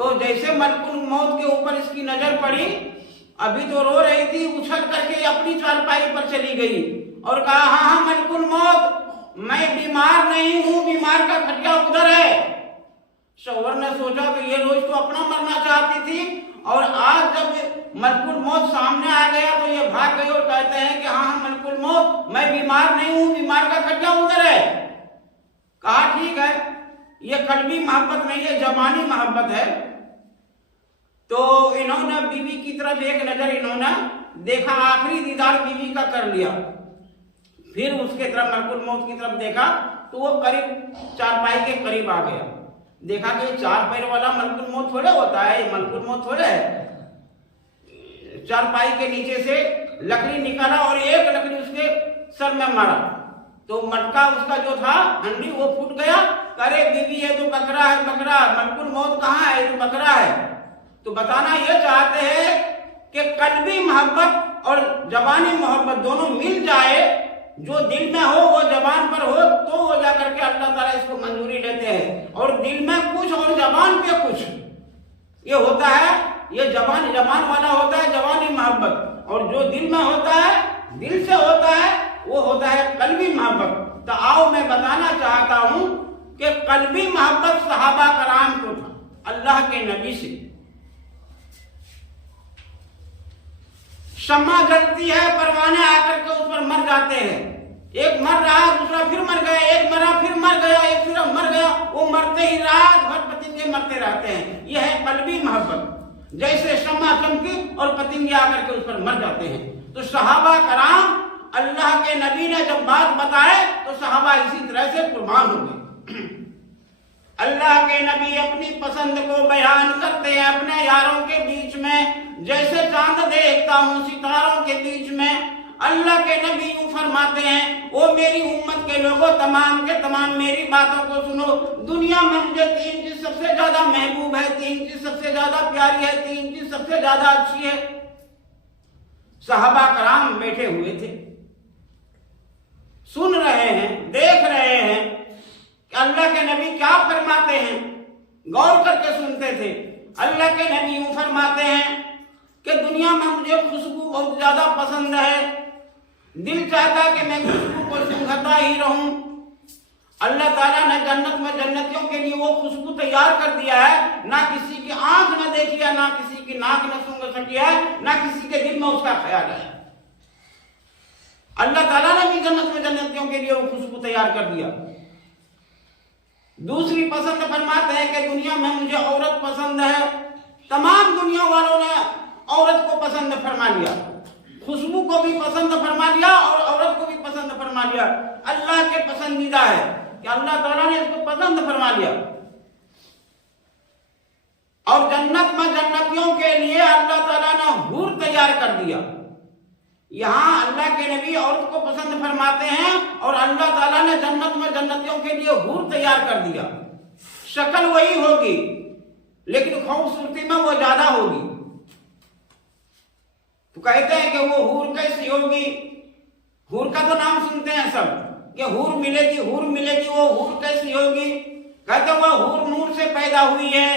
تو جیسے ملکul موت کے اوپر اس کی نظر پڑی، ابھی تو رو رہی تھی، اچھل کر کے اپنی چارپائی پر چلی گئی اور کہا ہاں ملکul موت میں بیمار نہیں ہوں، بیمار کا کھٹیا ادھر ہے۔ شوہر نے سوچا کہ یہ روز تو اپنا مرنا چاہتی تھی اور آج جب ملکul موت سامنے آ گیا تو یہ بھاگ گئی اور کہتے ہیں کہ ہاں ملکul موت میں بیمار نہیں ہوں، بیمار کا کھٹیا ادھر ہے۔ کہا ٹھیک ہے، یہ قلبی محبت نہیں ہے، زبانی محبت ہے۔ تو انہوں نے بیوی کی طرف ایک نظر انہوں نے دیکھا، آخری دیدار بیوی کا کر لیا، پھر اس کے طرف ملکul موت کی طرف دیکھا تو وہ قریب چارپائی کے قریب آ گیا، دیکھا کہ چار پیر والا ملکul موت تھوڑے ہوتا ہے، یہ ملکul موت تھوڑے ہے۔ چارپائی کے نیچے سے لکڑی نکالا اور ایک لکڑی اس کے سر میں مارا تو مٹکا اس کا جو تھا ہنڈی وہ پھوٹ گیا۔ کرے بیوی یہ تو بکرا ہے، بکرا ملکul موت کہاں ہے، یہ تو بکرا ہے۔ تو بتانا یہ چاہتے ہیں کہ قلبی محبت اور زبانی محبت دونوں مل جائے، جو دل میں ہو وہ زبان پر ہو تو وہ جا کر کے اللہ تعالیٰ اس کو منظوری لیتے ہیں، اور دل میں کچھ اور زبان پہ کچھ، یہ ہوتا ہے، یہ زبان والا ہوتا ہے زبانی محبت، اور جو دل میں ہوتا ہے، دل سے ہوتا ہے، وہ ہوتا ہے قلبی محبت۔ تو آؤ میں بتانا چاہتا ہوں کہ قلبی محبت صحابہ کرام کو تھا اللہ کے نبی سے۔ شمع جلتی ہے، پروانے آ کر کے اس پر مر جاتے ہیں، ایک مر رہا دوسرا پھر مر گیا، ایک مرا پھر مر گیا، ایک پھر مر گیا، وہ مرتے ہی رات بھر پتنگے مرتے رہتے ہیں۔ یہ ہے قلبی محبت، جیسے شمع چمکی اور پتنگے آ کر کے اس پر مر جاتے ہیں۔ تو صحابہ کرام اللہ کے نبی نے جب بات بتائے تو صحابہ اسی طرح سے قربان ہو گئے۔ اللہ کے نبی اپنی پسند کو بیان کرتے ہیں اپنے یاروں کے بیچ میں، جیسے چاند دیکھتا ہوں ستاروں کے بیچ میں۔ اللہ کے نبی یوں فرماتے ہیں، وہ میری امت کے لوگوں تمام کے تمام میری باتوں کو سنو، دنیا میں مجھے تین چیز سب سے زیادہ محبوب ہے، تین چیز سب سے زیادہ پیاری ہے، تین چیز سب سے زیادہ اچھی ہے۔ صحابہ کرام بیٹھے ہوئے تھے، سن رہے ہیں، دیکھ رہے ہیں کہ اللہ کے نبی کیا فرماتے ہیں، غور کر کے سنتے تھے۔ اللہ کے نبی یوں فرماتے ہیں کہ دنیا میں مجھے خوشبو بہت زیادہ پسند ہے، دل چاہتا ہے کہ میں خوشبو کو سونگھتا ہی رہوں۔ اللہ تعالیٰ نے جنت میں جنتیوں کے لیے وہ خوشبو تیار کر دیا ہے، نہ کسی کی آنکھ نے دیکھی ہے، نہ کسی کی ناک نے سونگھ سکی ہے، نہ کسی کے دل میں اس کا خیال ہے۔ اللہ تعالیٰ نے بھی جنت میں جنتیوں کے لیے وہ خوشبو تیار کر دیا۔ دوسری پسند فرماتے ہیں کہ دنیا میں مجھے عورت پسند ہے، تمام دنیا والوں نے عورت کو پسند فرما لیا، خوشبو کو بھی پسند فرما لیا اور عورت کو بھی پسند فرما لیا۔ اللہ کے پسندیدہ ہے کہ اللہ تعالیٰ نے اس کو پسند فرما لیا، اور جنت میں جنتیوں کے لیے اللہ تعالیٰ نے حور تیار کر دیا۔ یہاں اللہ کے نبی عورت کو پسند فرماتے ہیں اور اللہ تعالیٰ نے جنت میں جنتیوں کے لیے حور تیار کر دیا۔ شکل وہی ہوگی لیکن خوبصورتی میں وہ زیادہ ہوگی۔ تو کہتے ہیں کہ وہ حور کیسی ہوگی، حور کا تو نام سنتے ہیں سب کہ حور ملے گی، حور ملے گی، وہ حور کیسی ہوگی؟ کہتے ہیں وہ حور نور سے پیدا ہوئی ہے،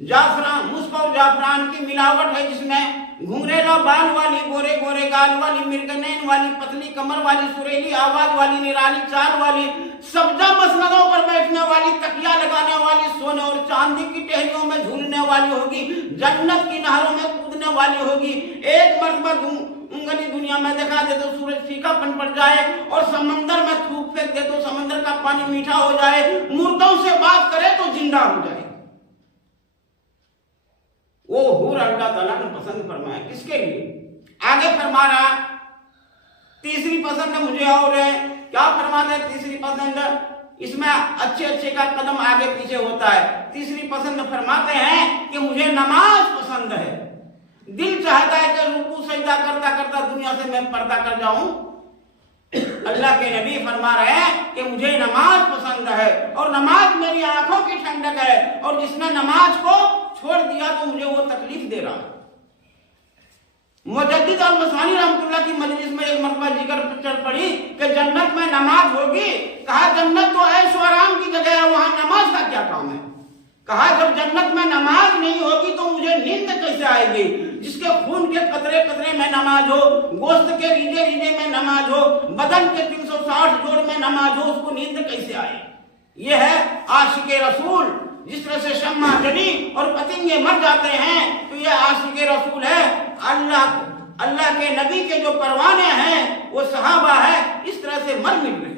جعفران، مصف اور جعفران کی ملاوٹ ہے، جس میں گھنگریلا بال والی، گورے گورے گال والی، مرگنین والی، پتلی کمر والی، سریلی آواز والی، نرالی چال والی، سبزہ مسندوں پر بیٹھنے والی، تکیہ لگانے والی، سونے اور چاندی کی ٹہنیوں میں جھولنے والی ہوگی، جنت کی نہروں میں کودنے والی ہوگی۔ ایک مرتبہ انگلی دنیا میں دکھا دے تو سورج پھیکا پن پڑ جائے، اور سمندر میں تھوک پھینک دے تو سمندر کا پانی میٹھا ہو جائے، مردوں سے بات کرے تو زندہ ہو جائے۔ وہ حور اللہ تعالیٰ نے پسند فرمایا، کس کے لیے؟ آگے فرما رہا تیسری پسند مجھے اور ہے، کیا فرماتا ہے تیسری پسند؟ اس میں اچھے اچھے کا قدم آگے پیچھے ہوتا ہے۔ تیسری پسند فرماتے ہیں کہ مجھے نماز پسند ہے، دل چاہتا ہے کہ رکوع سجدہ کرتا کرتا دنیا سے میں پردہ کر جاؤں۔ اللہ کے نبی فرما رہے ہیں کہ مجھے نماز پسند ہے، اور نماز میری آنکھوں کی ٹھنڈک ہے، اور جس نے نماز کو چھوڑ دیا تو مجھے وہ تکلیف دے رہا ہے۔ مجدد اور مسانی رحمت اللہ کی مجلس میں ایک مرتبہ ذکر چل پڑی کہ جنت میں نماز ہوگی، کہا جنت تو عیش و آرام کی جگہ ہے، وہاں نماز کا کیا کام ہے؟ کہا جب جنت میں نماز نہیں ہوگی تو مجھے نیند کیسے آئے گی؟ جس کے خون کے قطرے قطرے میں نماز ہو، گوشت کے ریجے ریجے میں نماز ہو، بدن کے 360 جوڑ میں نماز ہو، اس کو نیند کیسے آئے؟ یہ ہے عاشق رسول۔ جس طرح سے شمع جلی اور پتنگے مر جاتے ہیں تو یہ عاشق رسول ہے۔ اللہ کے نبی کے جو پروانے ہیں وہ صحابہ ہے، اس طرح سے مر مل رہے ہیں۔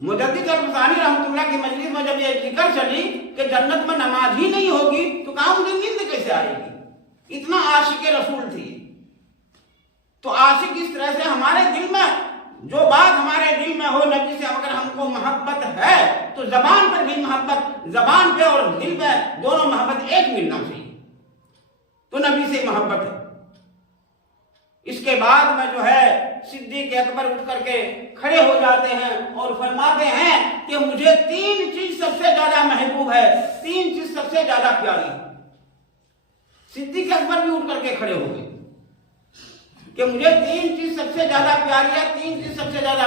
مجدد الفسانی رحمۃ اللہ کی مجلس میں جب یہ ذکر چلی کہ جنت میں نماز ہی نہیں ہوگی تو کہاں مجھے نیند کیسے آئے گی؟ اتنا عاشق رسول تھی۔ تو عاشق اس طرح سے ہمارے دل میں جو بات ہمارے دل میں ہو، نبی سے اگر ہم کو محبت ہے تو زبان پر بھی محبت، زبان پہ اور دل پہ دونوں محبت ایک ملنا چاہیے، تو نبی سے محبت ہے۔ اس کے بعد میں جو ہے صدیق اکبر اٹھ کر کے کھڑے ہو جاتے ہیں اور فرماتے ہیں کہ مجھے 3 چیز سب سے زیادہ محبوب ہے، 3 چیز سب سے زیادہ پیاری۔ صدیق اکبر بھی اٹھ کر کے کھڑے ہو گئے کہ مجھے 3 چیز سب سے زیادہ پیاری ہے، 3 چیز سب سے زیادہ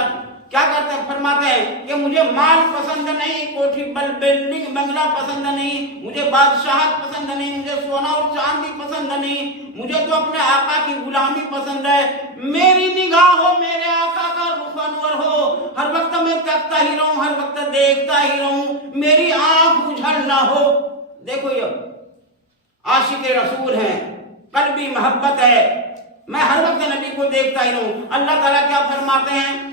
کیا کرتے ہیں؟ فرماتے ہیں کہ مجھے مال پسند نہیں، کوٹھی بلڈنگ بنگلہ پسند نہیں، مجھے بادشاہت پسند نہیں، مجھے سونا اور چاندی پسند نہیں، مجھے تو اپنے آقا کی غلامی پسند ہے۔ میری نگاہ ہو، میرے آقا کا رخ انور ہو، ہر وقت میں تکتا ہی رہوں، ہر وقت دیکھتا ہی رہوں، میری آنکھ اجھل نہ ہو۔ دیکھو یہ عاشق رسول ہیں، قلبی محبت ہے، میں ہر وقت نبی کو دیکھتا ہی رہوں۔ اللہ تعالیٰ کیا فرماتے ہیں؟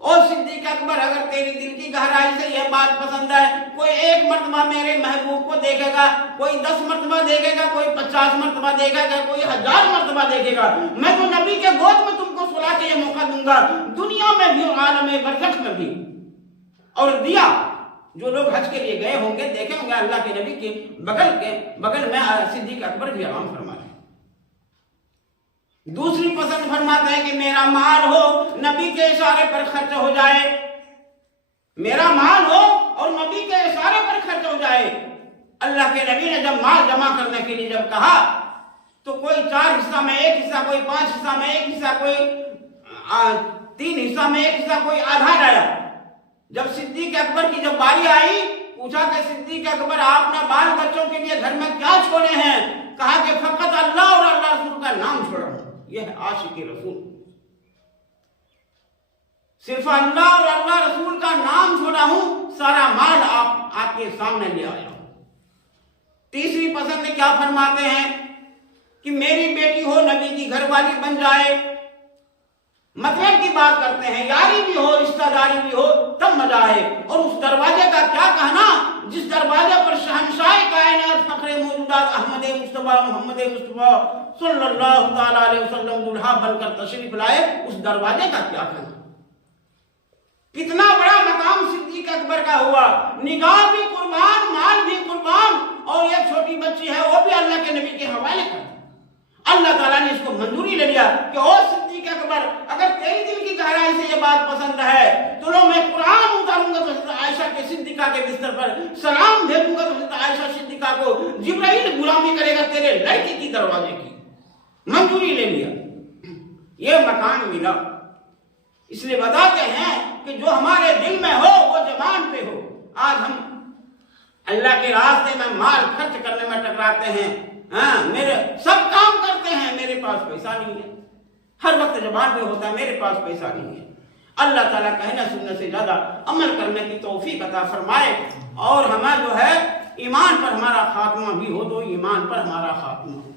او صدیق اکبر، اگر تیری دل کی گہرائی سے یہ بات پسند ہے، کوئی 1 مرتبہ میرے محبوب کو دیکھے گا، کوئی 10 مرتبہ دیکھے گا، کوئی 50 مرتبہ دیکھے گا، کوئی 1000 مرتبہ دیکھے گا، میں تو نبی کے گود میں تم کو سلا کے یہ موقع دوں گا، دنیا میں بھی اور عالم برزخ میں بھی۔ اور دیا جو لوگ حج کے لیے گئے ہوں گے دیکھے ہوں گے اللہ کے نبی کے بغل میں صدیق اکبر بھی آرام فرما رہے ہیں۔ دوسری پسند فرماتے ہیں کہ میرا مال ہو، نبی کے اشارے پر خرچ ہو جائے، میرا مال ہو اور نبی کے اشارے پر خرچ ہو جائے۔ اللہ کے نبی نے جب مال جمع کرنے کے لیے جب کہا تو کوئی 4 حصہ میں 1 حصہ، کوئی 5 حصہ میں 1 حصہ، کوئی 3 حصہ میں 1 حصہ، کوئی آدھا لایا۔ جب صدیق اکبر کی جب باری آئی، پوچھا کہ صدیق اکبر آپ نے بال بچوں کے لیے گھر میں کیا چھوڑے ہیں؟ کہا کہ فقط اللہ اور اللہ رسول کا نام چھوڑا ہوں۔ یہ ہے عاشق رسول، صرف اللہ اور اللہ رسول کا نام چھوڑا ہوں، سارا مال آپ کے سامنے لے آیا ہوں۔ تیسری پسند میں کیا فرماتے ہیں کہ میری بیٹی ہو، نبی کی گھر والی بن جائے، مطلب کی بات کرتے ہیں، یاری بھی ہو، رشتہ داری بھی ہو، تب مزہ آئے۔ اور اس دروازے کا کیا کہنا جس دروازے پر شہنشاہ کائنات فخر موجودات احمد مصطفیٰ محمد مصطفیٰ صلی اللہ تعالیٰ علیہ وسلم دلہا بن کر تشریف لائے، اس دروازے کا کیا کہنا؟ کتنا بڑا مقام صدیق اکبر کا ہوا، نگاہ بھی قربان، مال بھی قربان، اور یہ چھوٹی بچی ہے وہ بھی اللہ کے نبی کے حوالے کر دی۔ اللہ تعالیٰ نے اس کو منظوری لے لیا کہ او صدیق اکبر، اگر تیری دل کی گہرائی سے یہ بات پسند ہے تو لو میں قرآن اتاروں گا تو حضرت عائشہ کے صدیقہ کے بستر پر سلام بھیجوں گا تو حضرت عائشہ صدیقہ کو جبرائیل غلامی کرے گا تیرے لڑکی کی دروازے کی۔ منظوری لے لیا، یہ مکان ملا۔ اس لیے بتاتے ہیں کہ جو ہمارے دل میں ہو وہ زبان پہ ہو۔ آج ہم اللہ کے راستے میں مال خرچ کرنے میں ٹکراتے ہیں، میرے سب کام کرتے ہیں، میرے پاس پیسہ نہیں ہے، ہر وقت زبان پہ ہوتا ہے میرے پاس پیسہ نہیں ہے۔ اللہ تعالیٰ کہنا سننے سے زیادہ عمل کرنے کی توفیق عطا فرمائے، اور ہمیں جو ہے ایمان پر ہمارا خاتمہ بھی ہو، تو ایمان پر ہمارا خاتمہ ہو۔